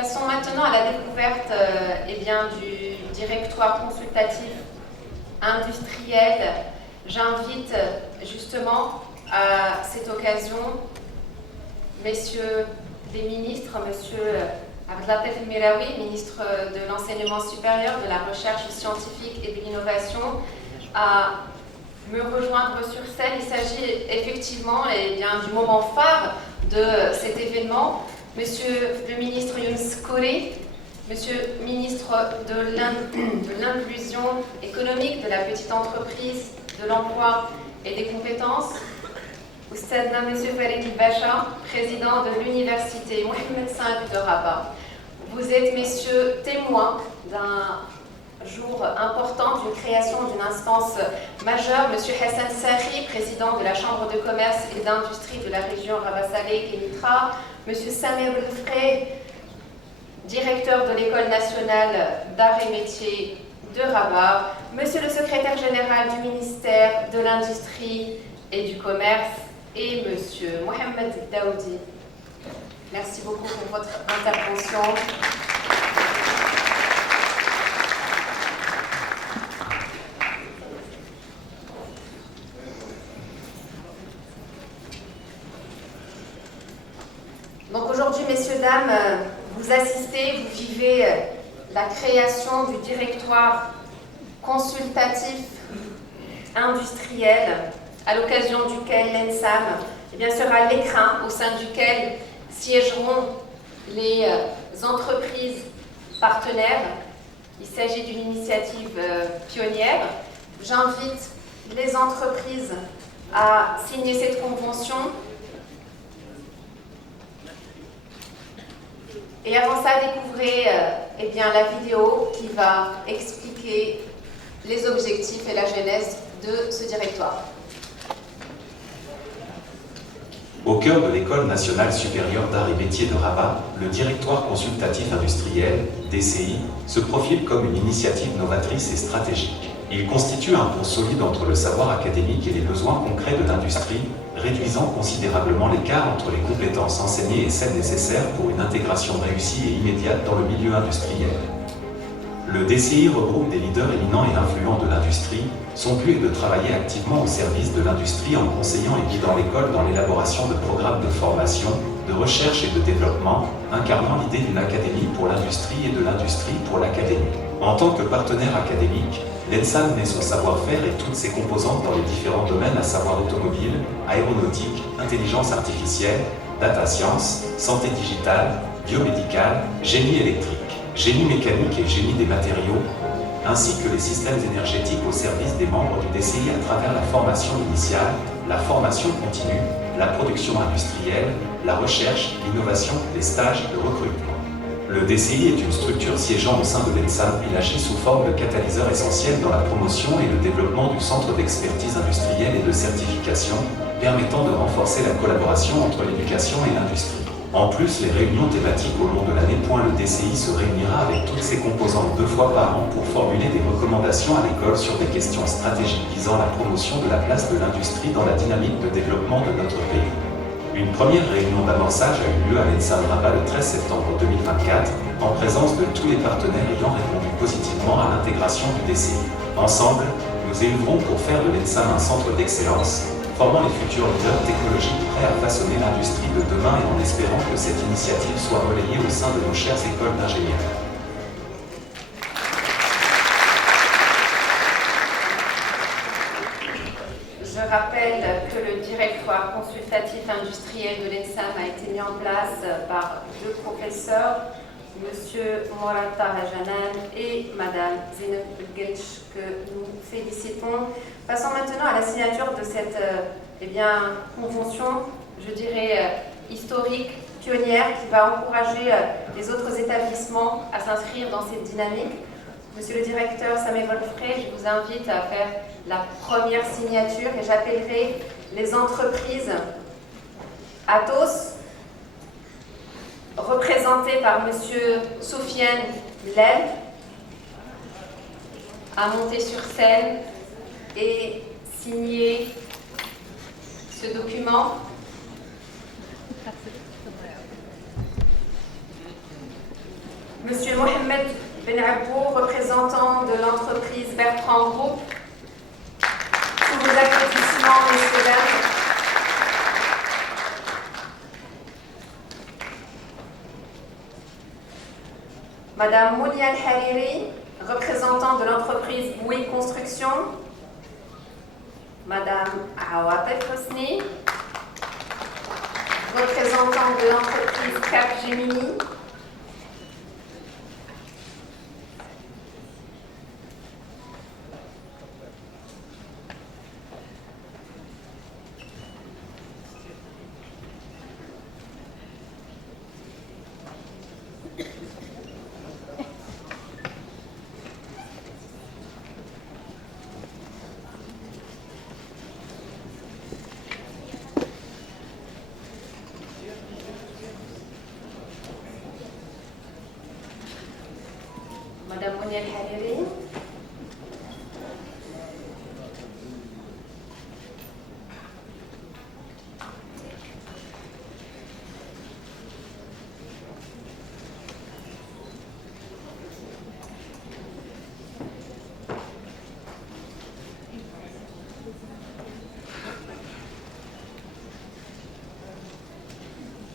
Passons maintenant à la découverte du directoire consultatif industriel. J'invite justement à cette occasion messieurs les ministres, monsieur Abdellatif El-Miraoui, ministre de l'Enseignement supérieur, de la Recherche scientifique et de l'Innovation, à me rejoindre sur scène. Il s'agit effectivement du moment phare de cet événement. Monsieur le ministre Younes Kouré, monsieur le ministre de l'inclusion économique, de la petite entreprise, de l'emploi et des compétences, Oustadna monsieur Farid Bacha, président de l'université Mohamed V de Rabat. Vous êtes, messieurs, témoins d'un jour important, d'une création d'une instance majeure. Monsieur Hassan Sarri, président de la Chambre de commerce et d'industrie de la région Rabat-Salé et Mitra. Monsieur Samir Belfré, directeur de l'École nationale d'art et métiers de Rabat. Monsieur le secrétaire général du ministère de l'Industrie et du Commerce. Et monsieur Mohamed Daoudi. Merci beaucoup pour votre intervention. Donc aujourd'hui, messieurs, dames, vous assistez, vous vivez la création du directoire consultatif industriel, à l'occasion duquel l'ENSAM sera l'écrin au sein duquel siégeront les entreprises partenaires. Il s'agit d'une initiative pionnière. J'invite les entreprises à signer cette convention. Et avant ça, découvrez la vidéo qui va expliquer les objectifs et la genèse de ce directoire. Au cœur de l'École nationale supérieure d'art et métiers de Rabat, le directoire consultatif industriel, DCI, se profile comme une initiative novatrice et stratégique. Il constitue un pont solide entre le savoir académique et les besoins concrets de l'industrie, réduisant considérablement l'écart entre les compétences enseignées et celles nécessaires pour une intégration réussie et immédiate dans le milieu industriel. Le DCI regroupe des leaders éminents et influents de l'industrie. Son but est de travailler activement au service de l'industrie en conseillant et guidant l'école dans l'élaboration de programmes de formation, de recherche et de développement, incarnant l'idée d'une académie pour l'industrie et de l'industrie pour l'académie. En tant que partenaire académique, l'ENSAM met son savoir-faire et toutes ses composantes dans les différents domaines, à savoir automobile, aéronautique, intelligence artificielle, data science, santé digitale, biomédicale, génie électrique, génie mécanique et génie des matériaux, ainsi que les systèmes énergétiques au service des membres du DCI à travers la formation initiale, la formation continue, la production industrielle, la recherche, l'innovation, les stages, le recrutement. Le DCI est une structure siégeant au sein de l'ENSAM. Il agit sous forme de catalyseur essentiel dans la promotion et le développement du centre d'expertise industrielle et de certification, permettant de renforcer la collaboration entre l'éducation et l'industrie. En plus, les réunions thématiques au long de l'année. Le DCI se réunira avec toutes ses composantes 2 fois par an pour formuler des recommandations à l'école sur des questions stratégiques visant la promotion de la place de l'industrie dans la dynamique de développement de notre pays. Une première réunion d'amorçage a eu lieu à l'ENSAM Rabat le 13 septembre 2024, en présence de tous les partenaires ayant répondu positivement à l'intégration du DCI. Ensemble, nous œuvrons pour faire de l'ENSAM un centre d'excellence, formant les futurs leaders technologiques prêts à façonner l'industrie de demain et en espérant que cette initiative soit relayée au sein de nos chères écoles d'ingénieurs. Je rappelle que le directoire consultatif industriel de l'ENSAM a été mis en place par 2 professeurs, Monsieur Morata Rajanan et Madame Zeynep Gelch, que nous félicitons. Passons maintenant à la signature de cette convention, je dirais historique, pionnière, qui va encourager les autres établissements à s'inscrire dans cette dynamique. Monsieur le directeur Samir Belfré, je vous invite à faire la première signature et j'appellerai les entreprises Atos, représenté par Monsieur Soufiane Lel, à monter sur scène et signer ce document. Monsieur Mohamed Ben Abou, représentant de l'entreprise Bertrand Group. Sous vos applaudissements, messieurs, dames. Madame Mounia Al-Hariri, représentant de l'entreprise Bouygues Construction. Madame Awatif Hosni, représentant de l'entreprise Capgemini. Madame Mounia Al-Hariri.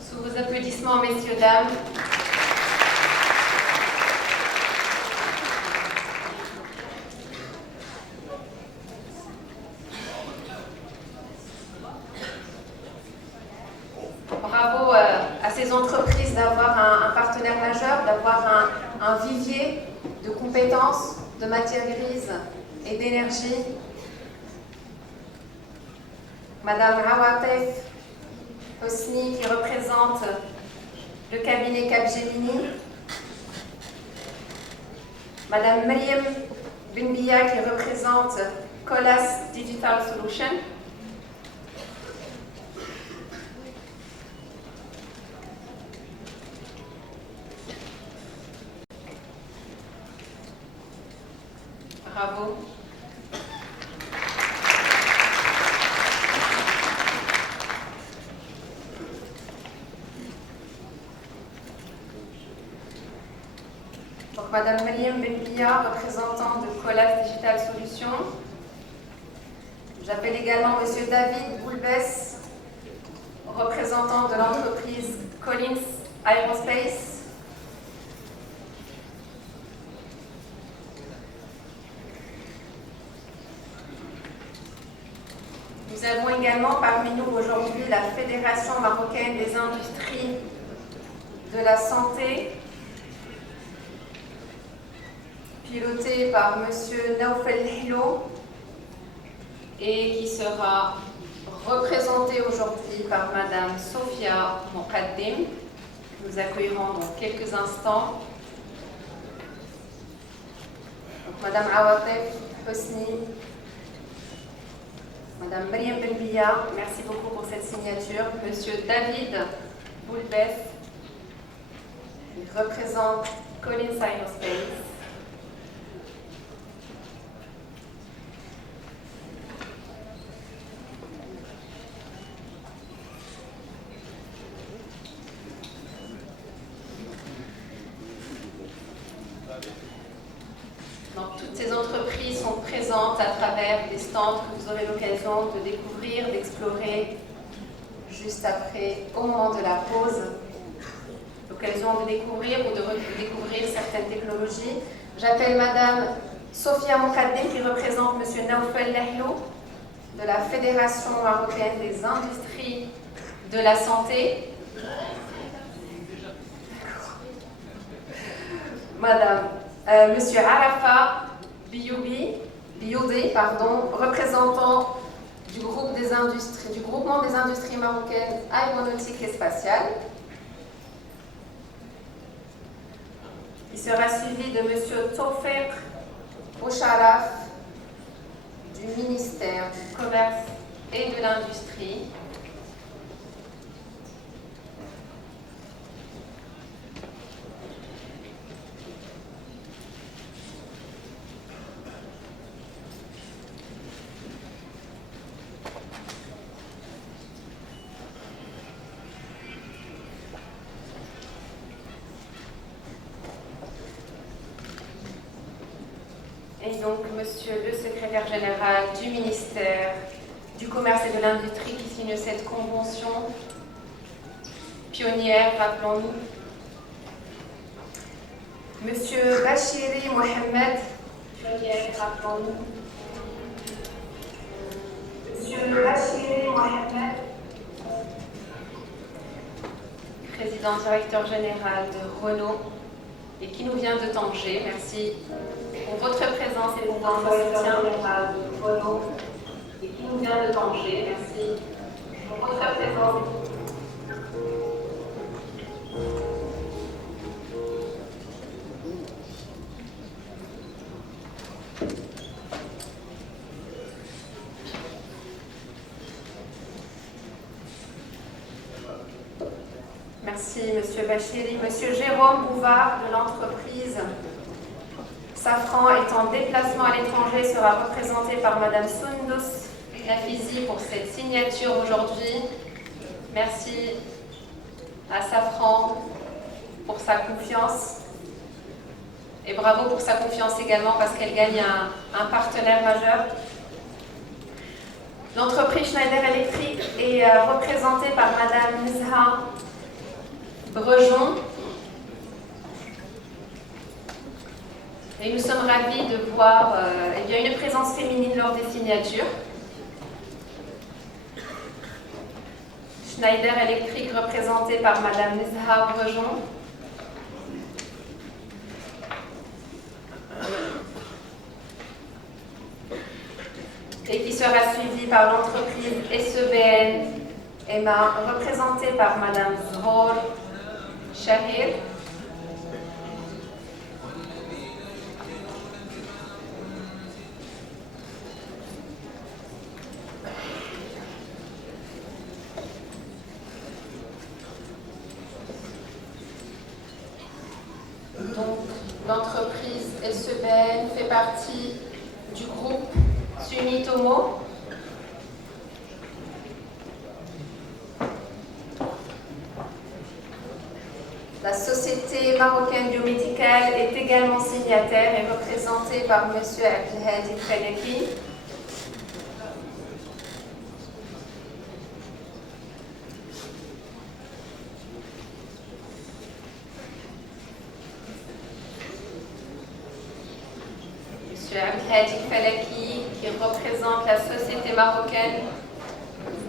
Sous vos applaudissements, messieurs, dames. Bravo à ces entreprises d'avoir un partenaire majeur, d'avoir un vivier de compétences, de matières grises et d'énergie. Madame Awatif Hosni qui représente le cabinet Capgemini. Madame Mariam Benbia qui représente Colas Digital Solutions. Bravo. Donc, Madame Mariam Benbia, représentante de Colas Digital Solutions. J'appelle également Monsieur David Boulbès, représentant de l'entreprise Collins Aerospace. Nous avons également parmi nous aujourd'hui la Fédération marocaine des industries de la santé, pilotée par M. Naoufel Hilo et qui sera représentée aujourd'hui par Mme Sofia Moukaddim, que nous accueillerons dans quelques instants. Donc, Mme Awatif Hosni, Madame Mariam Benbia, merci beaucoup pour cette signature. Monsieur David Boulbès, qui représente Collins Aerospace. Donc, toutes ces entreprises sont présentes à travers des stands que vous aurez l'occasion de découvrir, d'explorer juste après, au moment de la pause. L'occasion de découvrir ou de redécouvrir certaines technologies. J'appelle Madame Sofia Moukaddim qui représente Monsieur Naoufel Lahlo de la Fédération marocaine des industries de la santé. Madame Monsieur Arafa Biyoudi, représentant du groupement des industries marocaines aéronautiques et spatiales. Il sera suivi de Monsieur Tawfiq Boucharaf du ministère du Commerce et de l'Industrie. et donc Monsieur le Secrétaire Général du ministère du Commerce et de l'Industrie qui signe cette convention pionnière, rappelons-nous. Monsieur Bachiri Mohamed, pionnière, rappelons-nous. Monsieur Bachiri Mohamed, président directeur général de Renault et qui nous vient de Tanger. Merci pour votre présence et pour votre soutien. De Renault et qui nous vient de Tanger. Merci pour votre présence. Merci, Monsieur Bachiri. Monsieur Jérôme Bouvard de l'entreprise Safran est en déplacement à l'étranger, sera représenté par Madame Sundus Nafizi pour cette signature aujourd'hui. Merci à Safran pour sa confiance et bravo pour sa confiance également parce qu'elle gagne un partenaire majeur. L'entreprise Schneider Electric est représentée par Madame Nizha Brejon. Et nous sommes ravis de voir une présence féminine lors des signatures. Schneider Electric représentée par Madame Nizha Brejon. Et qui sera suivie par l'entreprise SEBN EMA représentée par Madame Zhor Shahir. Donc, l'entreprise SEBN fait partie du groupe Sumitomo. La société marocaine biomédicale est également signataire et représentée par M. Abdelhadi Falaki. M. Abdelhadi Falaki qui représente la société marocaine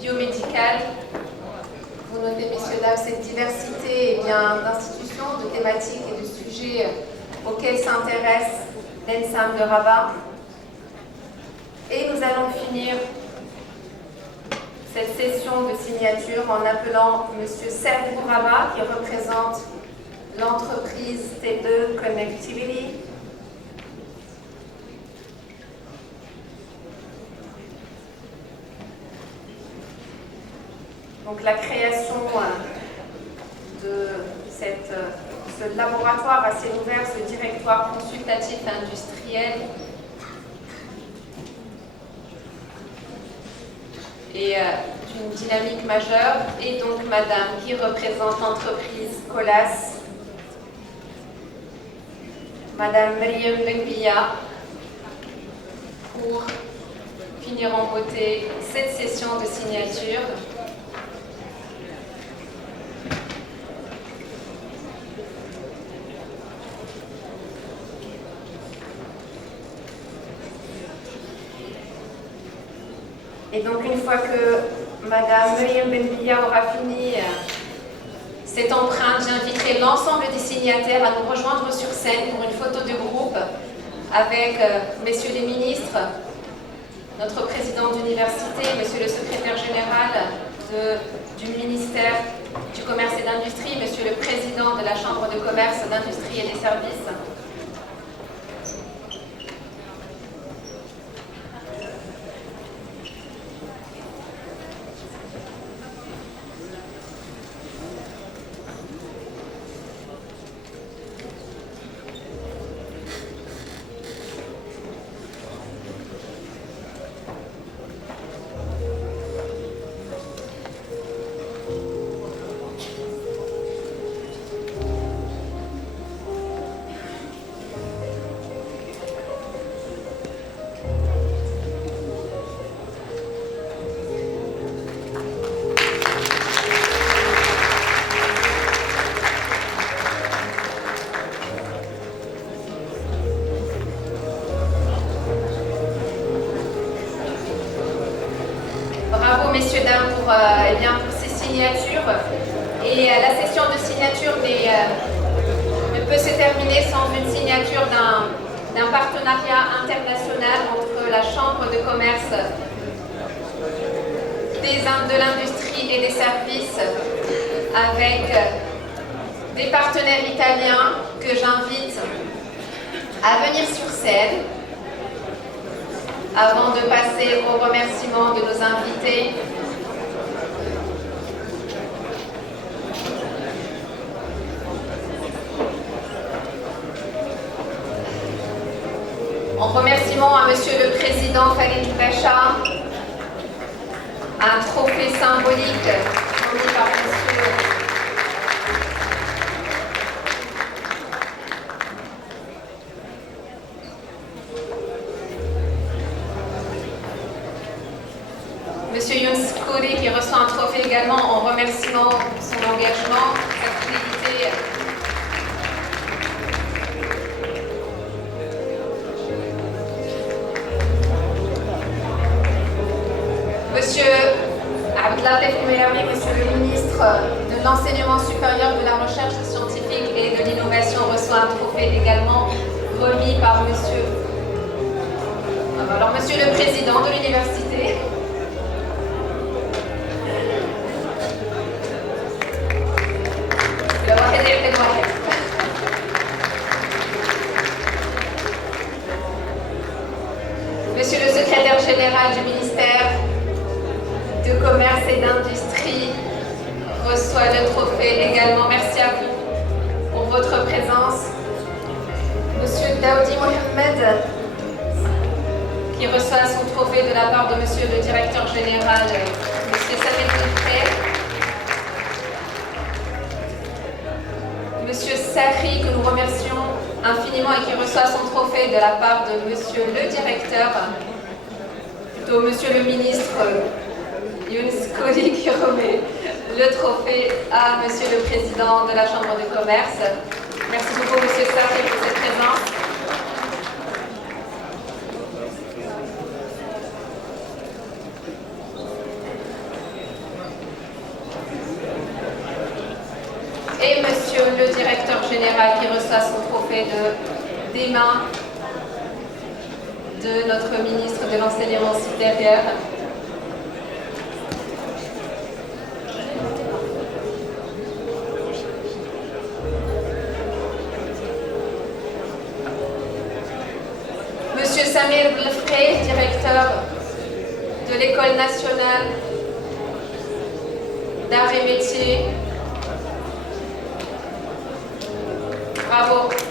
biomédicale. Vous notez, messieurs, dames, cette diversité d'institutions, de thématiques et de sujets auxquels s'intéresse l'ENSAM de Rabat. Et nous allons finir cette session de signature en appelant M. Serge Bouraba, qui représente l'entreprise T2 Connectivity. Donc la création de ce laboratoire à ciel ouvert, ce directoire consultatif industriel est d'une dynamique majeure. Et donc Madame qui représente l'entreprise Colas, Madame Maryam Benbia, pour finir en beauté cette session de signature. Et donc, une fois que Madame Maryam Benbia aura fini cette empreinte, j'inviterai l'ensemble des signataires à nous rejoindre sur scène pour une photo de groupe avec messieurs les ministres, notre président d'université, monsieur le secrétaire général du ministère du Commerce et d'Industrie, monsieur le président de la Chambre de commerce, d'industrie et des services. qui ne peut se terminer sans une signature d'un partenariat international entre la Chambre de commerce de l'industrie et des services avec des partenaires italiens que j'invite à venir sur scène avant de passer au remerciement de nos invités. En remerciement à Monsieur le Président Khalid Pacha, un trophée symbolique remis par Monsieur Younes Khoury qui reçoit un trophée également en remerciement de son engagement, sa fidélité. Monsieur Abdelatif Mouyaoui, Monsieur le ministre de l'Enseignement supérieur, de la recherche scientifique et de l'innovation reçoit un trophée également remis par Monsieur le Président de l'Université. Monsieur le Secrétaire général du ministère de Commerce et d'Industrie reçoit le trophée également. Merci à vous pour votre présence. Monsieur Daoudi Mohamed qui reçoit son trophée de la part de Monsieur le Directeur général, Monsieur Samir Belfré. Monsieur Sahri, que nous remercions infiniment et qui reçoit son trophée de la part de Monsieur le Directeur, plutôt Monsieur le Ministre Younes Khoury qui remet le trophée à Monsieur le Président de la Chambre de commerce. Merci beaucoup Monsieur Sahri pour cette présence. Et Monsieur le Directeur général qui reçoit son trophée des mains de notre ministre de l'Enseignement supérieur. Monsieur Samir Belfré, directeur de l'École nationale d'art et métiers. Bravo.